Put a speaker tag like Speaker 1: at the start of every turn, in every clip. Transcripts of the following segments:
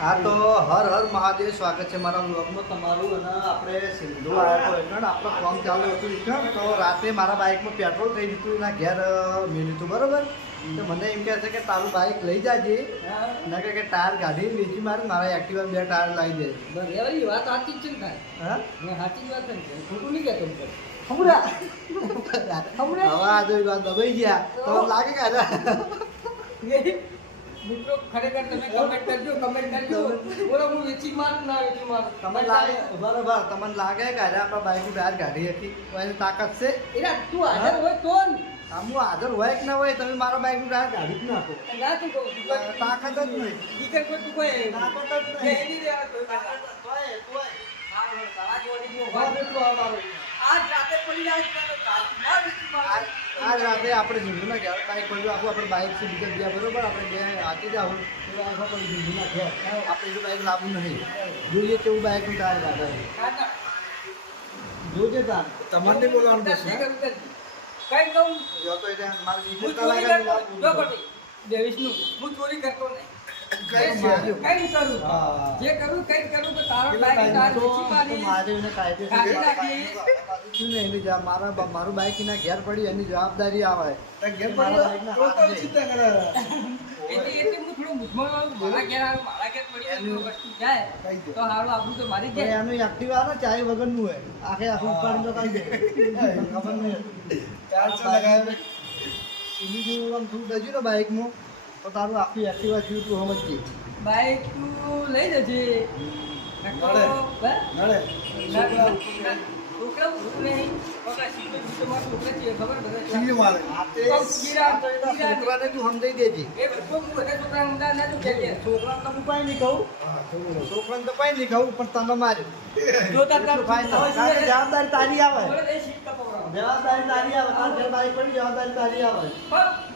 Speaker 1: હા તો હર હર મહાદેવ સ્વાગત છે મારા બ્લોગમાં તમારું. અને આપણે સિંધુ આવ્યા તો એટલે આપણો કામ ચાલુ હતું એટલે તો રાતે મારા બાઇકમાં પેટ્રોલ થઈ દીધું એના ઘેર મેળ્યું હતું બરોબર? તો મને એમ કહે છે કે તારું બાઇક લઈ જાજે. ના કે ટાયર કાઢી વેચી મારે મારા એક્ટિવા બે ટાયર લાવી દે.
Speaker 2: વાત સાચી જ છે ને.
Speaker 1: હા?
Speaker 2: સાચી જ વાત. ખોટું નહીં કહેતો
Speaker 1: હમણાં.
Speaker 2: હમણાં?
Speaker 1: હવે આજે દબાઈ ગયા. તો લાગે કે
Speaker 2: મિત્રો ખરેખર તમે કમેન્ટ કરજો કમેન્ટ કરજો બોલો હું વેચી મારું ના વેચી મારું
Speaker 1: તમને લાગે બરોબર તમને લાગે કે અરે આપણા બાઈકની બહાર ગાડી હતી તો એની તાકાત છે
Speaker 2: એના તું હાજર હોય તો ને.
Speaker 1: આમ હું હાજર હોય કે ના હોય તમે મારા બાઇકનું ટાયર કાઢી જ નાખો
Speaker 2: ના તું કહું
Speaker 1: તાકાત જ નહીં
Speaker 2: દીકર કોઈ તું કોઈ
Speaker 1: તાકાત જ નહીં
Speaker 2: એની રે કોઈ તાકાત.
Speaker 1: તોય, તોય.
Speaker 2: હા, હા, તારા જેવાની
Speaker 1: વાત
Speaker 2: વાત.
Speaker 1: અમારું.
Speaker 2: આજ રાતે તો
Speaker 1: આપણે ઝીંઝુના ગયા બાઇક પડ્યું આખું આપણે બાઈક બીજા બીજા બરોબર આપણે બે હાથી જાવ પણ ઝીંઝુના ગયા આપણે જો બાઇક લાવવું નહીં. જોઈએ કેવું બાઇકનું ટાયર કાઢે.
Speaker 2: કાકા,
Speaker 1: જોજે તાર.
Speaker 3: તમારે બોલવાનું
Speaker 2: કાકા,
Speaker 3: પછી,
Speaker 2: શું કરું તને? કઈ કહું.
Speaker 1: જો તો એટલે મારે વીસ
Speaker 2: હું
Speaker 1: ટકા
Speaker 2: ચોરી
Speaker 1: લાગે
Speaker 2: કરતો
Speaker 1: તો
Speaker 2: જો દેવીશનું, હું ચોરી કરતો નહીં.
Speaker 1: કઈ
Speaker 2: કરું? જે કરું કઈ કરું તો તારો
Speaker 1: કેટલા
Speaker 2: બાઈક
Speaker 1: ના તો મહાદેવને
Speaker 2: કાઢી
Speaker 1: મારા મારું બાઇક ઘેર પડી એની જવાબદારી આવે
Speaker 3: ઘેર
Speaker 1: મારા
Speaker 3: તો તો ચિંતા કરે.
Speaker 2: એટલે એટલે હું થોડો મૂંઝવણ મારા ઘેર મારા ઘેર પડી હોય વસ્તુ જાય. તો હારું આપણું તો મારી
Speaker 1: તો
Speaker 2: જાય.
Speaker 1: એનું એક્ટિવા ચાય વગરનું હોય. આખે આખું ઉપાડીને તો કાઢી દે ખબર નહીં.
Speaker 3: ચાર સો લગાવે.
Speaker 1: એની આમ તું ડજ્યું ને બાઇકમાં તો તારું આખી એક્ટિવા થયું તું સમજજે.
Speaker 2: બાઈક તું લઈ જજે.
Speaker 3: મળે.
Speaker 2: હે?
Speaker 3: નડે.
Speaker 2: છોકરા છોકરા ભૂખ નહીં પકડા સીધો સીધો મારો છોકરા છે ખબર બધા
Speaker 3: સીવી મારે.
Speaker 1: આતે
Speaker 2: તો કીરા-
Speaker 1: આ તો એના
Speaker 2: કીરા-
Speaker 1: છોકરાને તું સમજાઈ દેજે.
Speaker 2: એ બધો હું બધા છોકરાને ઊંધા ના જઉં ઘેર ઘેર.
Speaker 1: છોકરાને તો હું પાઈ નહીં કહું.
Speaker 3: હા, છોકરો.
Speaker 1: છોકરાને તો પાઈ નહીં કહું પણ તને માર્યું જવાબદારી તારી આવે. જવાબદારી તારી આવે. તાર પણ જવાબદારી તારી આવે.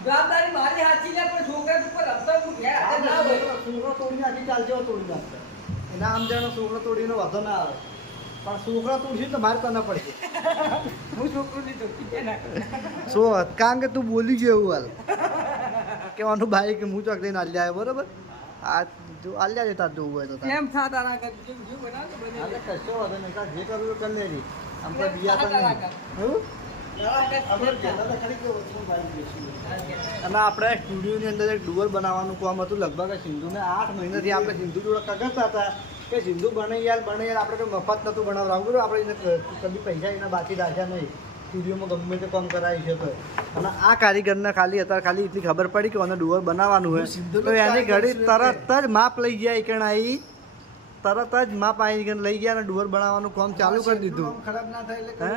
Speaker 2: જવાબદારી મારી સાચી લે પણ છોકરા ઉપર રસ્તા
Speaker 1: છોકરો તોડી નાખી તોડી નાખશે એના આમ જાણો છોકરો તોડીનો વાંધો ના આવે. પણ છોકરા તોડશે તો મારે તને પડશે
Speaker 2: હું છોકરું લીધો.
Speaker 1: શું કારણ કે તું બોલી ગયો એવું હાલ કે ભાઈ બાઈક હું ચોક આલ્યા આવ્યો બરોબર આ જો આલ્યા છે તાર જોવું હોય તો.
Speaker 2: એમ થા તારા તો.
Speaker 1: કશો વાંધો નહીં તાર જે કરવું કરી લેજે. આમ તો બીયા તો કે. અને આપણે સ્ટુડિયોની અંદર એક ડુઅર બનાવવાનું કામ હતું લગભગ સિંધુને આઠ મહિનાથી આપણે સિંધુ જોડે કગરતા હતા કે સિંધુ બને યાર બને યાર આપણે કોઈ મફત નહોતું બનાવડાવું બરોબર આપણે એને કદી પૈસા એના બાકી રાખ્યા નહીં. સ્ટુડિયોમાં ગમે તે કામ કરાવી છે તો. અને આ કારીગરને ખાલી અત્યારે ખાલી એટલી ખબર પડી કે મને ડુઅર બનાવવાનું હોય. તો એની ઘડી તરત જ માપ લઈ ગયા કે આવી તરત જ માપ આવી લઈ ગયા અને ડુવર બનાવવાનું કામ ચાલુ કરી દીધું.
Speaker 3: ખરાબ ના થાય એટલે.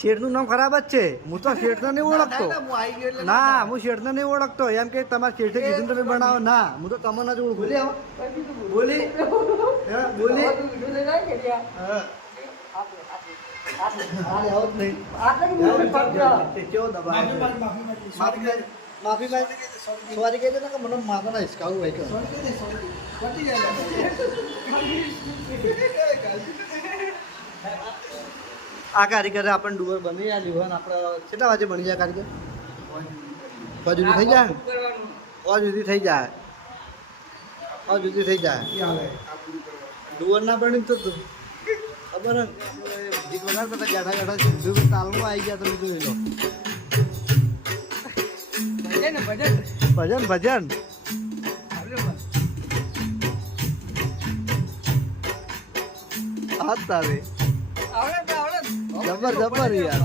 Speaker 1: શેઠનું નામ ખરાબ જ છે. હું તો શેઠને નહીં ઓળખતો.
Speaker 3: ના હું
Speaker 1: શેઠને નહીં ઓળખતો. એમ કે તમારે શેઠે કીધું તમે બનાવો. ના હું તો તમને જ ઓળખું. બોલી બોલી.
Speaker 3: માફી.
Speaker 1: સોરી કહી દે મને માથાના હિસકાવું હોય આ કારીગરે આપણને ડુવર બની જાય હોય આપણે કેટલા વાગે બની જાય કારીગર? સુધી થઈ જાય?
Speaker 2: કરવાનું.
Speaker 1: થઈ જાય. પાંચ જુદી થઈ જાય. ડુવર ના બની તો તું. ખબર જીત વગાડતા હતા ગાઢા ગાઢા સિંધુ તાલમાં આવી ગયા તમે જોઈ લો.
Speaker 2: ભજન. ભજન.
Speaker 1: ભજન. હાથ
Speaker 2: આવડે
Speaker 1: જબર જબર યાર.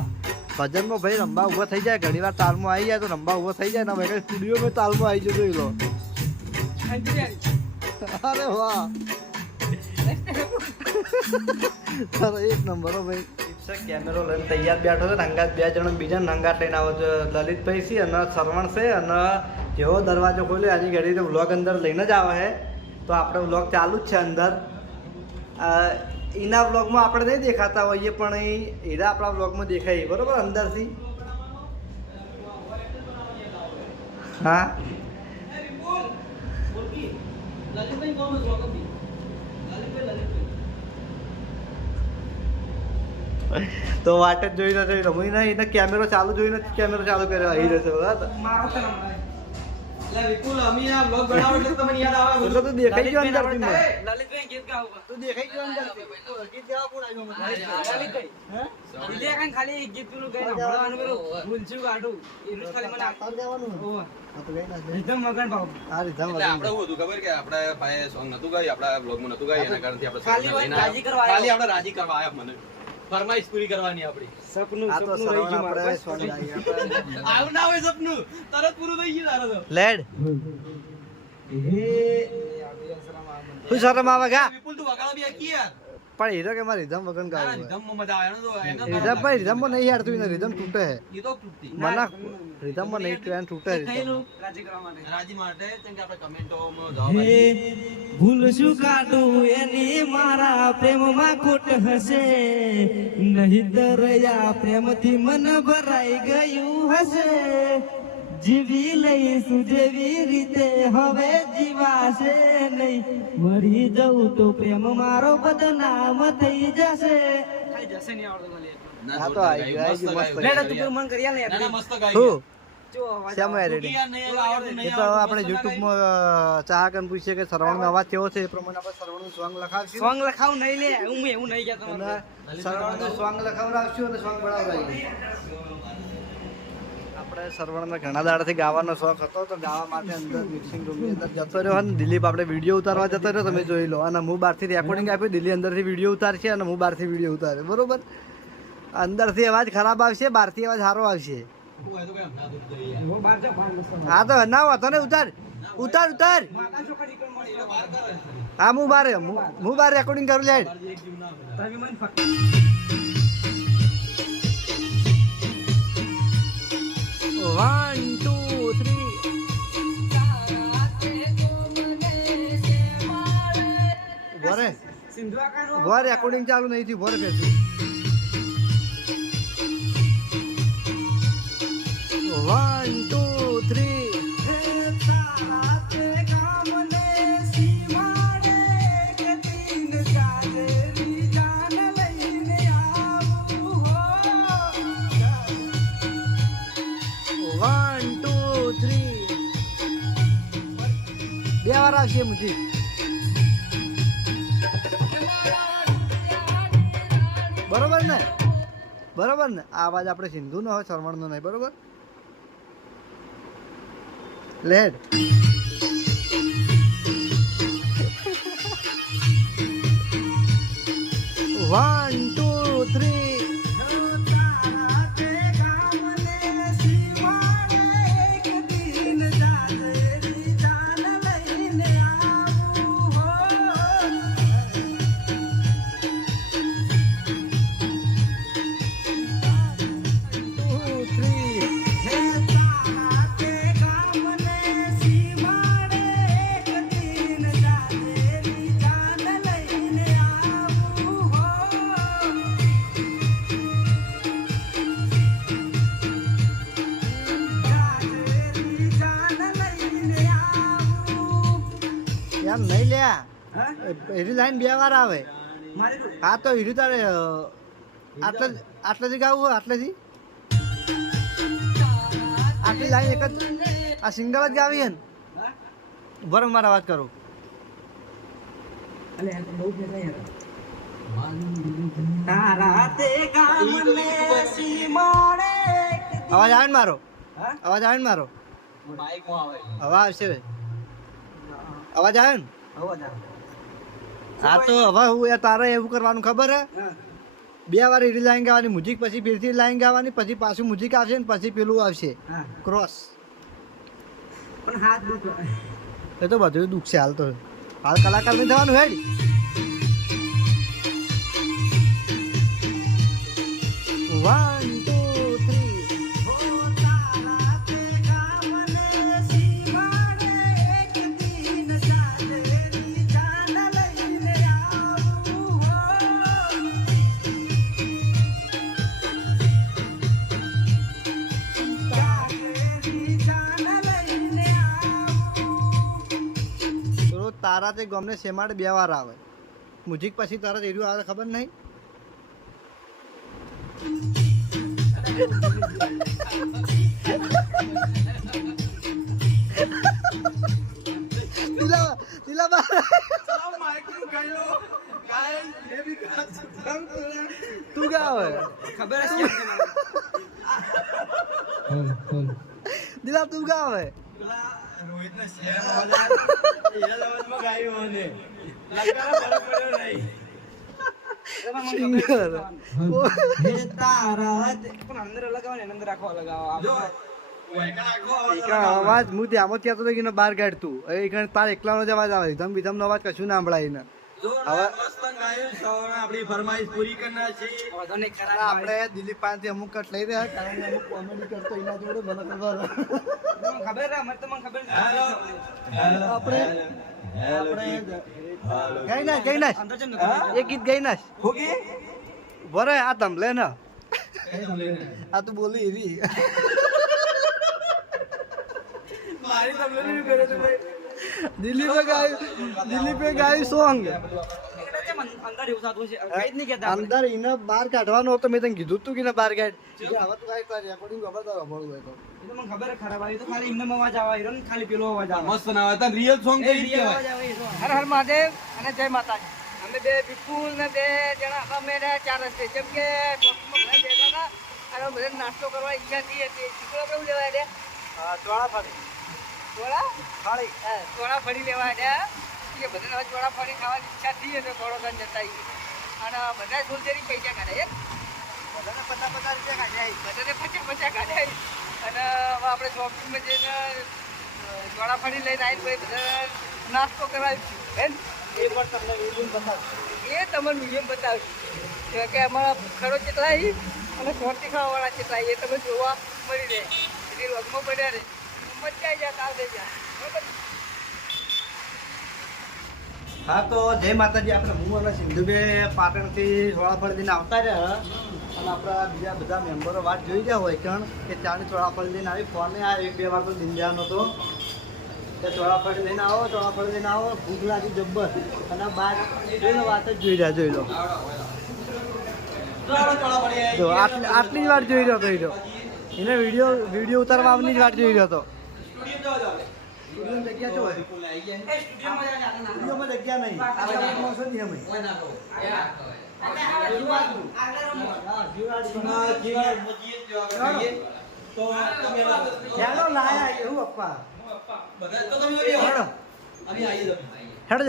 Speaker 1: ભજનમાં ભાઈ રંબા ઊભા થઈ જાય ઘણી વાર તાલમાં આવી જાય તો રંબા ઊભો થઈ જાય ને ભાઈ સ્ટુડિયોમાં તાલમાં આવી જતો લો. અરે વાહ. સર એક નંબર હો ભાઈ. કેમેરો લઈને તૈયાર બેઠો છે, નંગાત બે જણ, બીજા નંગાત લઈને આવો છે. લલિતભાઈ છે, અને શરવણ છે, અને જેવો દરવાજો ખોલ્યો એની ઘડી વ્લોગ અંદર લઈને જ આવે છે. તો આપણે વ્લોગ ચાલુ જ છે અંદર. એના વ્લોગમાં આપણે નહીં દેખાતા હોઈએ, પણ એ એના આપણા વ્લોગમાં દેખાય બરોબર? અંદરથી. હા? તો વાટ જ જોઈ રહ્યો રમી ના એને કેમેરો ચાલુ જોઈને નથી કેમેરો ચાલુ કર્યો આવી
Speaker 2: રહ્યો છે, બરાબર.
Speaker 4: એટલે વિપુલ અમી આ vlog બનાવો એટલે તમને યાદ આવે
Speaker 1: એટલે તું દેખાઈ ગયો અંદરથી મને.
Speaker 3: લલિતભાઈ ગીત ગાવું
Speaker 1: તું દેખાઈ ગયો અંદરથી. ગીત ગાવા કોણ આવ્યું મને?
Speaker 3: લલિતભાઈ
Speaker 1: હે?
Speaker 3: બીજે ખાલી ગીત પેલું ગાઈને સંભળાવવાનું પેલું ભૂલચું ગાઢું. એટલું ખાલી મને આ-
Speaker 1: તાર ગાવાનું ને?
Speaker 3: ઓવે.
Speaker 1: હા તો ગાઈ નાખ.
Speaker 3: રીધમ મગન ભાવ.
Speaker 1: આ રીધમ
Speaker 5: એટલે આપણે
Speaker 1: વાગી.
Speaker 5: હતું ખબર કે આપણે ભાઈએ song નતું ગાય આપણા vlog માં નતું ગાયું, એના કારણથી આપણે
Speaker 3: ખાલી રાજી કરવા.
Speaker 5: ખાલી આપણે રાજી કરવા આવ્યા મને ફરમાઈશ પૂરી કરવાની આપણી.
Speaker 3: સપનું સપનું રહી ગયું મારું.
Speaker 5: આવું ના હોય સપનું. તરત પૂરું થઈ ગયું તારું તો.
Speaker 1: લેડ. શું શરમ આવે ગા
Speaker 5: વિપુલ તું વગાડા બી યાર.
Speaker 1: પણ હીરો કે મારે રિધમ વગર
Speaker 5: ના,
Speaker 1: ગાવું
Speaker 5: રીધમમાં મજા આવે ને તો રિધમ
Speaker 1: રીધમ ભાઈ રીધમમાં નહીં યાર તું રિધમ તૂટે. હે
Speaker 5: એ તો તૂટતી.
Speaker 1: મને રીધમમાં નહીં ટ્રેન તૂટે રીધમ
Speaker 3: રાજી કરવા માટે.
Speaker 5: રાજી માટે? કેમ કે આપણે કમેન્ટોમાં જવાબ આપ્યો.
Speaker 3: ભૂલ શું કાઢું? એની મારા પ્રેમમાં ખોટ હશે. નહીં દરયા પ્રેમ પ્રેમથી મન ભરાઈ ગયું હશે. જીવી લઈશું જેવી રીતે હવે જીવાશે નહીં. મરી જવું તો પ્રેમ મારો બદનામ થઈ જશે.
Speaker 5: ના, ના, ના,
Speaker 1: આપણે યુટ્યુબમાં ચાહક પૂછીએ કે સરવણનો અવાજ કેવો છે? એ પ્રમાણે આપણે સરવણનું સોંગ લખાવશું.
Speaker 3: સોંગ લખાવું નહીં લે હું એવું નહીં કહેતો
Speaker 1: સરવણનું સોંગ લખાવડાવશું અને સોંગ બનાવડાવીશું આપણે સરવણને ઘણા દાડાથી ગાવાનો શોખ હતો, તો ગાવા માટે અંદર મિક્સિંગ રૂમની અંદર જતો રહ્યો અને દિલીપ આપણે વીડિયો ઉતારવા જતો રહ્યો, તમે જોઈ લો. અને હું બહારથી રેકોર્ડિંગ આપ્યું દિલ્હી અંદરથી વીડિયો ઉતારશે અને હું બહારથી વીડિયો ઉતારે. બરોબર? અંદરથી અવાજ ખરાબ આવશે, બહારથી અવાજ સારો આવશે.
Speaker 3: હું
Speaker 1: તો ના વાંધો ને, ઉતાર. ઉતાર ઉતાર.
Speaker 3: લો.
Speaker 1: હા, હું બારે હું બહાર રેકોર્ડિંગ કરું લેડ વન ટુ થ્રી
Speaker 3: સિંધુઆકારો
Speaker 1: ભર રેકોર્ડિંગ ચાલુ નહીં થયું ભર ફેરથી વન ટુ થ્રી બે વાર આવશે મુજી બરોબર ને? બરોબર ને? આ અવાજ આપણે સિંધુનો હોય, સરવણનો નહીં, બરોબર? લેડ વન ટુ થ્રી એની લાઈન બે વાર આવે. હા તો હિરુ તારે આટલે આટલેથી ગાવું હોય આટલેથી? આટલી લાઈન એક જ આ સિંગલ જ ગાવી ને? બરો મારા વાત કરું.
Speaker 3: તારા તે ગામને સીમાડે
Speaker 1: અવાજ આવે ને મારો? અવાજ આવે ને મારો? હવા આવશે અવાજ આવે ને?
Speaker 3: અવાજ આવે.
Speaker 1: હા તો હવે હું તારે એવું કરવાનું ખબર હે? બે વાર ઈડી લાઈન ગાવાની મ્યુઝિક પછી ફેરથી લાઈન ગાવાની પછી પાછું મ્યુઝિક આવશે ને પછી પેલું આવશે. ક્રોસ
Speaker 3: પણ હાથ દુખે.
Speaker 1: એ તો બધું દુઃખ છે હાલ તો. હાલ કલાકાર નહીં થવાનું હેડ. વન તારા તે ગમને શેમાડે બે વાર આવે. મુજીક પછી તારા એર્યું આવે ખબર નહીં? દિલા તું ક્યાં આવે?
Speaker 2: ખબર
Speaker 1: દિલા તું ક્યાં આવે?
Speaker 2: ને
Speaker 1: અવાજ હું ત્યાં બહાર કાઢ તું. હવે ઈકણ તાર એકલાનો જ અવાજ આવે ધમ બીધમનો અવાજ કશું ના સંભળાય હવે
Speaker 3: આપણી ફરમાઈશ પૂરી કરનાર છે
Speaker 2: વાંધો નહીં ખરાબ
Speaker 1: આપણે દિલીપ પાસેથી અમુક કટ લઈ રહ્યા કારણ કે અમુક કોમેડી કરતો એના જોડે મને ખબર
Speaker 2: ખબર છે? મને તો મને ખબર છે.
Speaker 1: આપણે આપણે ગઈ નાશ ગીત ગઈ
Speaker 3: નાશ
Speaker 1: ભરે આ તમ લે ને. આ તું બોલી એવી
Speaker 3: મારી તમને નહીં કરે છે ભાઈ.
Speaker 1: દિલીપે ગાયું દિલીપે ગાયું સોંગ.
Speaker 2: અંદર
Speaker 1: એને બહાર કાઢવાનો હતો મેં તને કીધું તું કે બહાર કાઢ. હવે તું કાંઈ રેકોર્ડિંગ ખબર તારે સાંભળવું હોય તો.
Speaker 2: મને ખબર ખરાબ આવી. તો ખાલી એમને અવાજ આવે હીરો ખાલી પેલો અવાજ આવે.
Speaker 5: મસ્ત ના હતા રિયલ સોંગ
Speaker 2: એ રીતિયા અવાજ આવે હર. હર મહાદેવ અને જય માતાજી. અમે બે વિપુલ ને બે જણા અમે ચાર રસ્તે. જેમ કે બેઠા હતા અને બધા નાસ્તો કરવા ઈચ્છા થઈ હતી ચીકડો કેવું લેવાય રે?
Speaker 1: ચોળા ફરી
Speaker 2: ચોળા? ફળી ચોળા ફળી લેવા રે કે બધાને હવે ફળી ખાવાની ઈચ્છા થઈ એટલે બરોડા જતા અને બધા ફૂલજેરી પૈસા કાઢે બધાને પચાસ પચાસ રૂપિયા કાઢ્યા બધાને પચાસ પચાસ કાઢ્યા અને હવે આપણે શોપિંગમાં જઈને અ, ફળી લઈને આવીને બધા નાસ્તો કરાવીશું. હે
Speaker 1: એ પણ તમને વીડિયો બતાવું.
Speaker 2: એ તમને વીડિયો બતાવશું. કે કે અમારા ખરો ચેટલાય અને શોર્ટી ખાવાવાળા ચેટલાય એ તમે જોવા મળી રહે. એટલે રગમાં પડ્યા રહે.
Speaker 1: હા, તો જય માતાજી. આપણે હું અને સિંધુબે પાટણથી ચોળાફળી દિન આવતા રહ્યા. અને આપણા બીજા બધા મેમ્બરો વાત જોઈ ગયા હોય કણ કે ચાની ચોળાફળી દિન આવી. ફોને આ એક બે વાર તો દિંજાનો હતો. કે ચોળાફળી લઈને આવો, ચોળાફળી લઈને આવો. ભૂખ લાગી જબ્બર. અને બાર જોઈ લો, વાત જ જોઈ રહ્યા, જોઈ લો. આટલી આટલી જ વાત જોઈ રહ્યો હતો એને વીડિયો વીડિયો ઉતારવાની જ વાત જોઈ રહ્યો હતો. હેડો. હેડો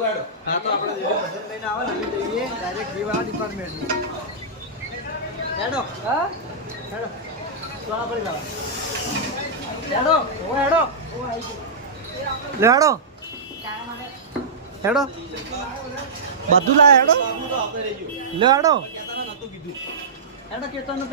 Speaker 1: હેડો હા તો આપણે લઈને આવે ને લાવા હેડો હેડો. હેડો હેડો બધું લાય હેડો. લે હેડો હેડો કેતનનું